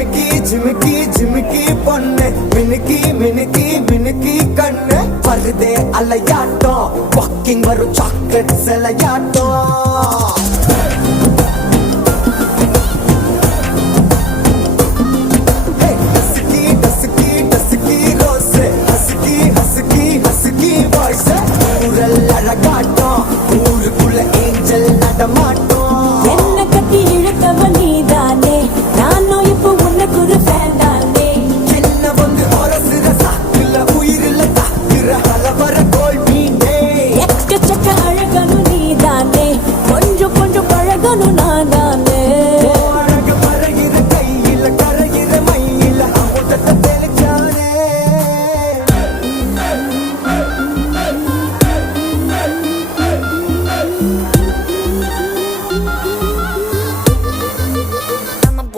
ஜிமிக்கி ஜிமிக்கி ஜிமிக்கி பொண்ணு மினுக்கி மினுக்கி மினுக்கி கண்ணு வருதே அலையாட்டம் வாக்கிங் வரும் சாக்லேட் சிலையாட்டம்